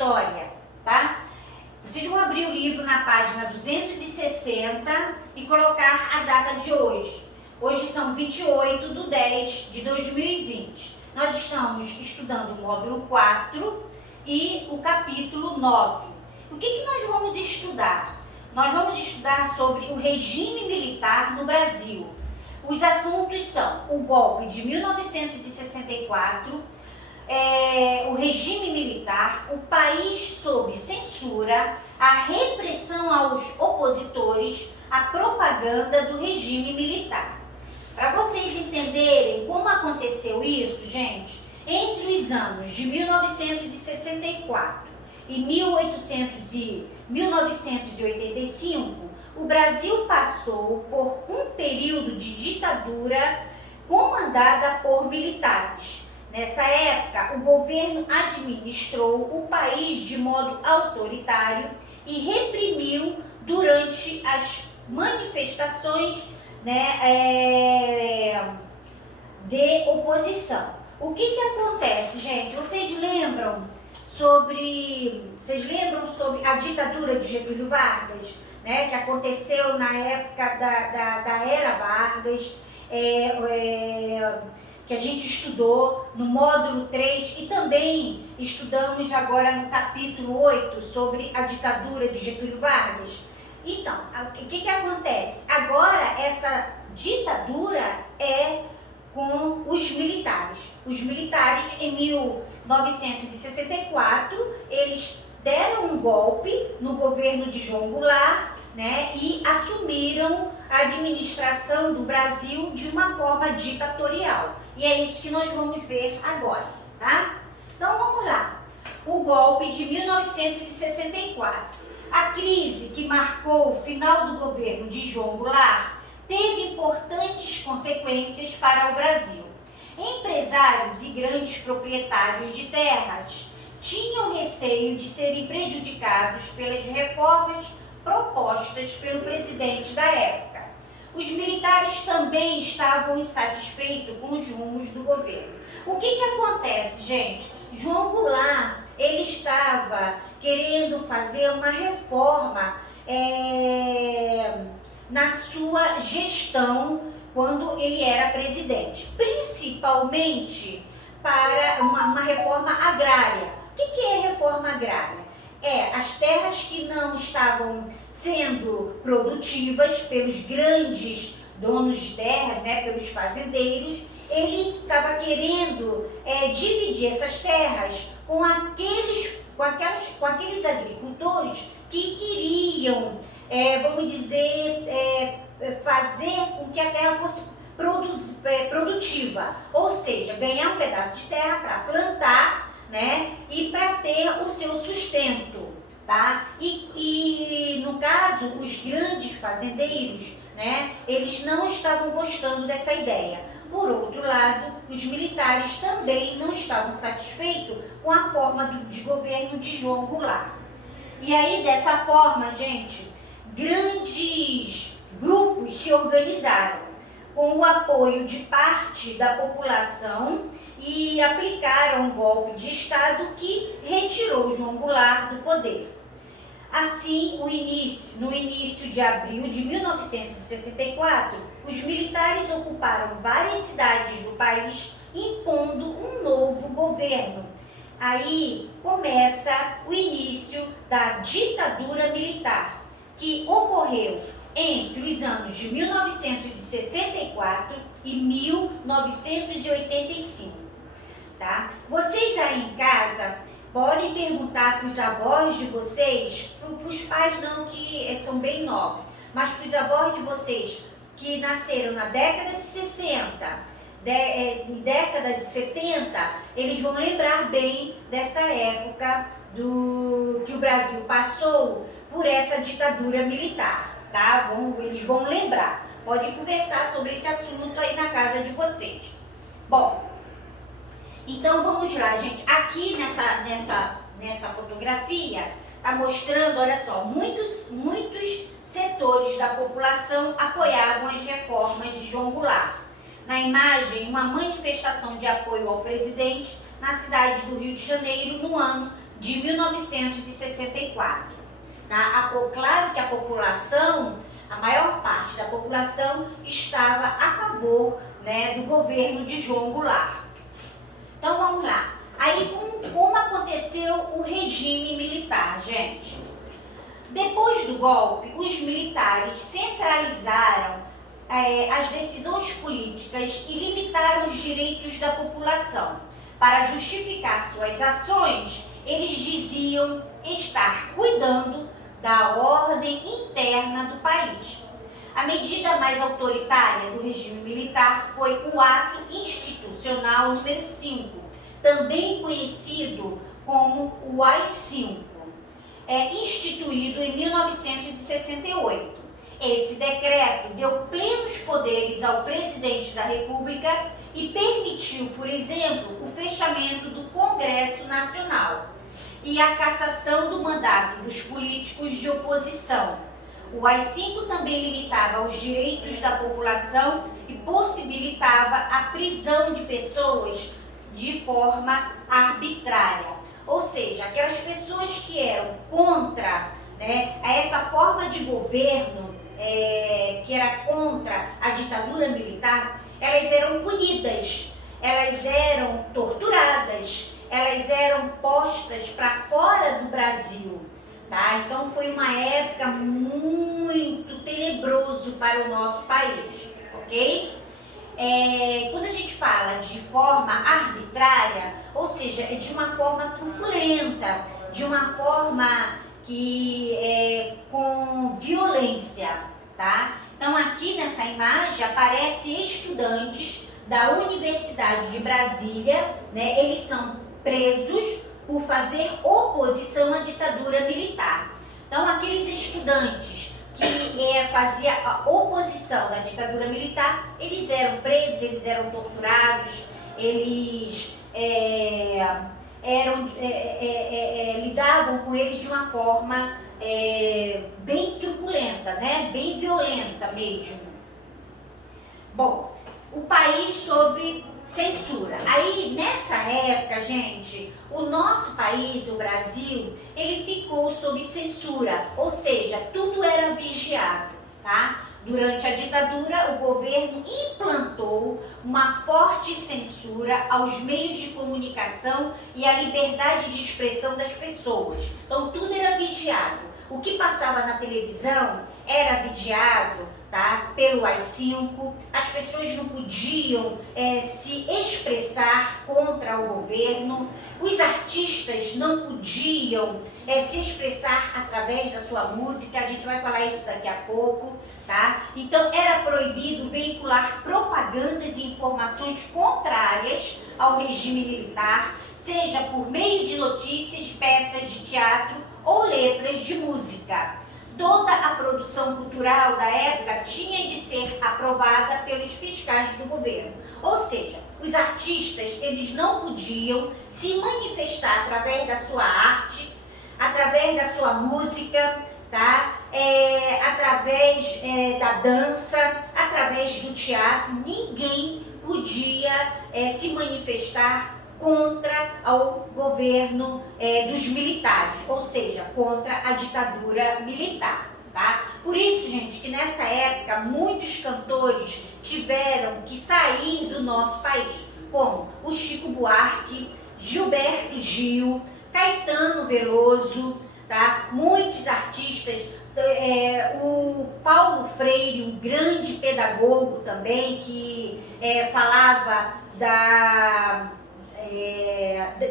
história, tá? Vocês vão abrir o livro na página 260 e colocar a data de hoje. Hoje são 28/10/2020. Nós estamos estudando o módulo 4 e o capítulo 9. O que nós vamos estudar? Nós vamos estudar sobre o regime militar no Brasil. Os assuntos são o golpe de 1964, o regime militar, o país sob censura, a repressão aos opositores, a propaganda do regime militar. Para vocês entenderem como aconteceu isso, gente, entre os anos de 1964 e 1985, o Brasil passou por um período de ditadura comandada por militares. Nessa época, o governo administrou o país de modo autoritário e reprimiu durante as manifestações, de oposição. O que acontece, gente? Vocês lembram sobre a ditadura de Getúlio Vargas, que aconteceu na época da era Vargas, que a gente estudou no módulo 3 e também estudamos agora no capítulo 8 sobre a ditadura de Getúlio Vargas. Então, o que acontece? Agora, essa ditadura é com os militares. Os militares, em 1964, eles deram um golpe no governo de João Goulart, e assumiram a administração do Brasil de uma forma ditatorial. E é isso que nós vamos ver agora, tá? Então, vamos lá. O golpe de 1964. A crise que marcou o final do governo de João Goulart teve importantes consequências para o Brasil. Empresários e grandes proprietários de terras tinham receio de serem prejudicados pelas reformas propostas pelo presidente da época. Os militares também estavam insatisfeitos com os rumos do governo. O que acontece, gente? João Goulart, ele estava querendo fazer uma reforma na sua gestão quando ele era presidente, principalmente para uma reforma agrária. O que é reforma agrária? As terras que não estavam sendo produtivas pelos grandes donos de terras, pelos fazendeiros. Ele estava querendo dividir essas terras com aqueles agricultores que queriam, fazer com que a terra fosse produtiva, ou seja, ganhar um pedaço de terra para plantar, e para ter o seu sustento, tá? E no caso, os grandes fazendeiros, eles não estavam gostando dessa ideia. Por outro lado, os militares também não estavam satisfeitos com a forma de governo de João Goulart. E aí, dessa forma, gente, grandes grupos se organizaram com o apoio de parte da população e aplicaram um golpe de Estado que retirou João Goulart do poder. Assim, no início de abril de 1964, os militares ocuparam várias cidades do país, impondo um novo governo. Aí começa o início da ditadura militar, que ocorreu entre os anos de 1964 e 1985. Tá? Vocês aí em casa podem perguntar para os avós de vocês, para os pais não, que são bem novos, mas para os avós de vocês que nasceram na década de 60, década de 70, eles vão lembrar bem dessa época que o Brasil passou por essa ditadura militar, tá? Eles vão lembrar. Podem conversar sobre esse assunto aí na casa de vocês. Bom, então vamos lá, gente. Aqui nessa fotografia está mostrando, olha só, muitos setores da população apoiavam as reformas de João Goulart. Na imagem, uma manifestação de apoio ao presidente na cidade do Rio de Janeiro no ano de 1964. Tá? Claro que a população, a maior parte da população estava a favor, né, do governo de João Goulart. Então vamos lá. Aí como aconteceu o regime militar, gente? Depois do golpe, os militares centralizaram as decisões políticas e limitaram os direitos da população. Para justificar suas ações, eles diziam estar cuidando da ordem interna do país. A medida mais autoritária do regime militar foi o Ato Institucional número 5, também conhecido como o AI-5, instituído em 1968. Esse decreto deu plenos poderes ao presidente da República e permitiu, por exemplo, o fechamento do Congresso Nacional e a cassação do mandato dos políticos de oposição. O AI-5 também limitava os direitos da população e possibilitava a prisão de pessoas de forma arbitrária. Ou seja, aquelas pessoas que eram contra, né, essa forma de governo, que era contra a ditadura militar, elas eram punidas, elas eram torturadas, elas eram postas para fora do Brasil. Tá? Então foi uma época muito tenebroso para o nosso país, ok? Quando a gente fala de forma arbitrária, ou seja, é de uma forma truculenta, de uma forma que com violência, tá? Então aqui nessa imagem aparecem estudantes da Universidade de Brasília, né? Eles são presos por fazer oposição à ditadura militar. Então aqueles estudantes que faziam a oposição da ditadura militar, eles eram presos, eles eram torturados, eles lidavam com eles de uma forma bem truculenta, né? Bem violenta mesmo. Bom, o país sob censura. Aí, nessa época, gente, o nosso país, o Brasil, ele ficou sob censura, ou seja, tudo era vigiado, tá? Durante a ditadura, o governo implantou uma forte censura aos meios de comunicação e à liberdade de expressão das pessoas. Então, tudo era vigiado. O que passava na televisão era vigiado, tá? Pelo AI-5, as pessoas não podiam se expressar contra o governo, os artistas não podiam se expressar através da sua música, a gente vai falar isso daqui a pouco, tá? Então era proibido veicular propagandas e informações contrárias ao regime militar, seja por meio de notícias, peças de teatro ou letras de música. Toda a produção cultural da época tinha de ser aprovada pelos fiscais do governo. Ou seja, os artistas, eles não podiam se manifestar através da sua arte, através da sua música, tá? Através da dança, através do teatro. Ninguém podia se manifestar contra o governo dos militares, ou seja, contra a ditadura militar, tá? Por isso, gente, que nessa época muitos cantores tiveram que sair do nosso país, como o Chico Buarque, Gilberto Gil, Caetano Veloso, tá? Muitos artistas, o Paulo Freire, um grande pedagogo também, que falava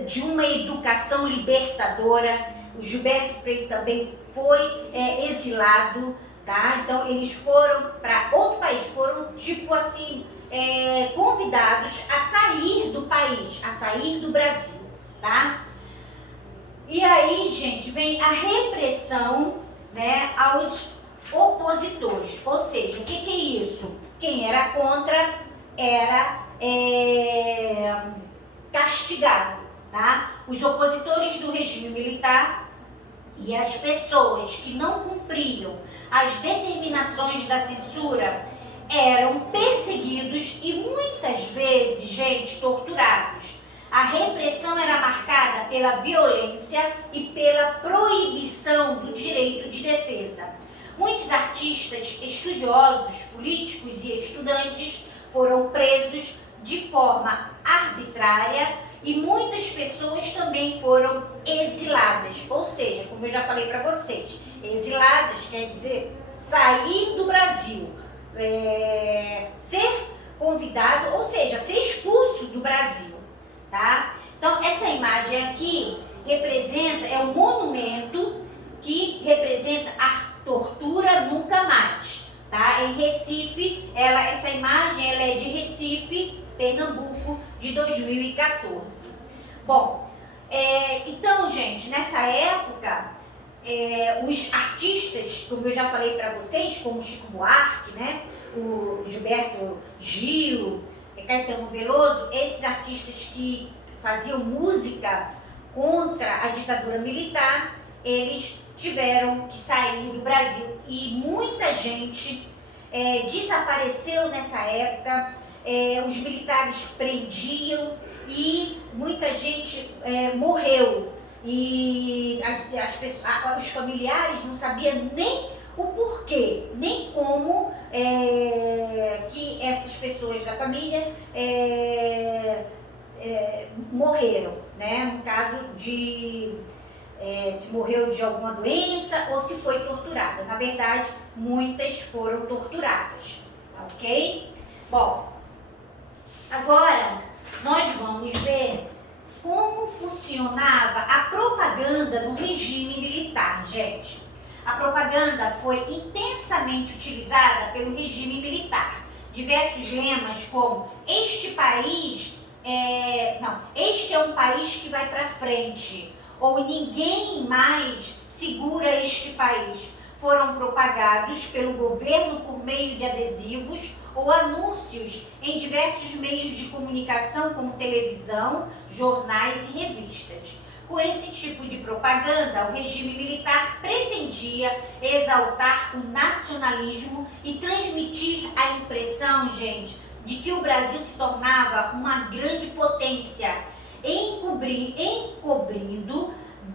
de uma educação libertadora. O Gilberto Freire também foi exilado, tá? Então eles foram para outro país, foram tipo assim convidados a sair do país, a sair do Brasil, tá? E aí, gente, vem a repressão, né, aos opositores, ou seja, o que é isso? Quem era contra era castigado, tá? Os opositores do regime militar e as pessoas que não cumpriam as determinações da censura eram perseguidos e muitas vezes, gente, torturados. a repressão era marcada pela violência e pela proibição do direito de defesa. Muitos artistas, estudiosos, políticos e estudantes foram presos de forma arbitrária e muitas pessoas também foram exiladas. Ou seja, como eu já falei para vocês, exiladas quer dizer sair do Brasil, ser convidado, ou seja, ser expulso do Brasil, tá? Então, essa imagem aqui é um monumento que representa a tortura nunca mais, tá? Em Recife, essa imagem é de Recife, Pernambuco, de 2014. Bom, então, gente, nessa época, os artistas, como eu já falei para vocês, como Chico Buarque, né? O Gilberto Gil, Caetano Veloso, esses artistas que faziam música contra a ditadura militar, eles tiveram que sair do Brasil e muita gente desapareceu nessa época, os militares prendiam e muita gente morreu e os familiares não sabiam nem o porquê, nem como que essas pessoas da família morreram, né? No caso de se morreu de alguma doença ou se foi torturada. Na verdade, muitas foram torturadas, ok? Bom, agora nós vamos ver como funcionava a propaganda no regime militar, gente. A propaganda foi intensamente utilizada pelo regime militar. Diversos lemas como este é um país que vai para frente, ou ninguém mais segura este país, foram propagados pelo governo por meio de adesivos ou anúncios em diversos meios de comunicação como televisão, jornais e revistas. Com esse tipo de propaganda, o regime militar pretendia exaltar o nacionalismo e transmitir a impressão, gente, de que o Brasil se tornava uma grande potência, encobrindo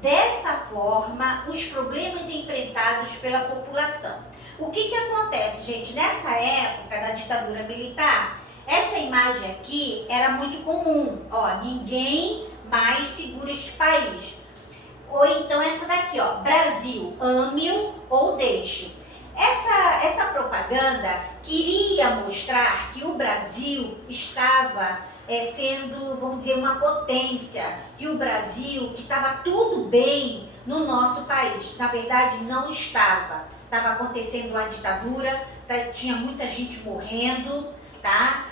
dessa forma os problemas enfrentados pela população. O que acontece, gente? Nessa época da ditadura militar, essa imagem aqui era muito comum. Ó, ninguém mais segura este país. Ou então essa daqui, ó, Brasil, ame-o ou deixe. Essa propaganda queria mostrar que o Brasil estava sendo, vamos dizer, uma potência, que o Brasil, que estava tudo bem no nosso país. Na verdade, não estava. Estava acontecendo uma ditadura, tinha muita gente morrendo, tá?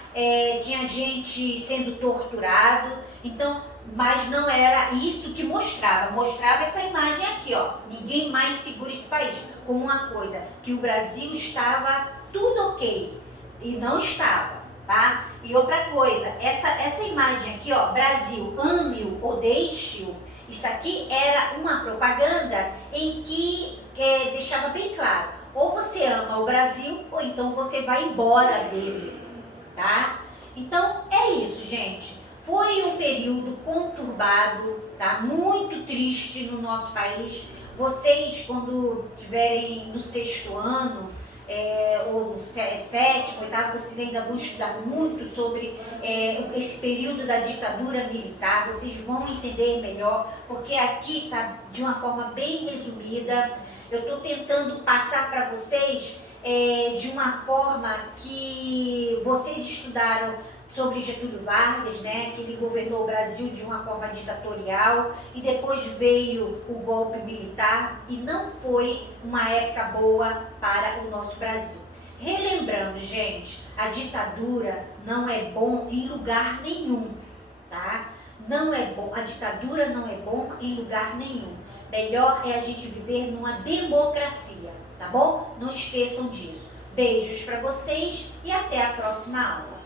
Tinha gente sendo torturado, então, mas não era isso que mostrava essa imagem aqui, ó, ninguém mais segura este país, como uma coisa, que o Brasil estava tudo ok, e não estava, tá? E outra coisa, essa imagem aqui, ó, Brasil, ame-o ou deixe-o, isso aqui era uma propaganda em que deixava bem claro, ou você ama o Brasil, ou então você vai embora dele, tá? Então, é isso, gente. Foi um período conturbado, tá? Muito triste no nosso país. Vocês, quando estiverem no 6º ano, ou no 7º, 8º, vocês ainda vão estudar muito sobre esse período da ditadura militar. Vocês vão entender melhor, porque aqui está de uma forma bem resumida. Eu estou tentando passar para vocês de uma forma que vocês estudaram sobre Getúlio Vargas, né, que ele governou o Brasil de uma forma ditatorial e depois veio o golpe militar e não foi uma época boa para o nosso Brasil. Relembrando, gente, a ditadura não é bom em lugar nenhum, tá? Não é bom, a ditadura não é bom em lugar nenhum. Melhor é a gente viver numa democracia, tá bom? Não esqueçam disso. Beijos para vocês e até a próxima aula.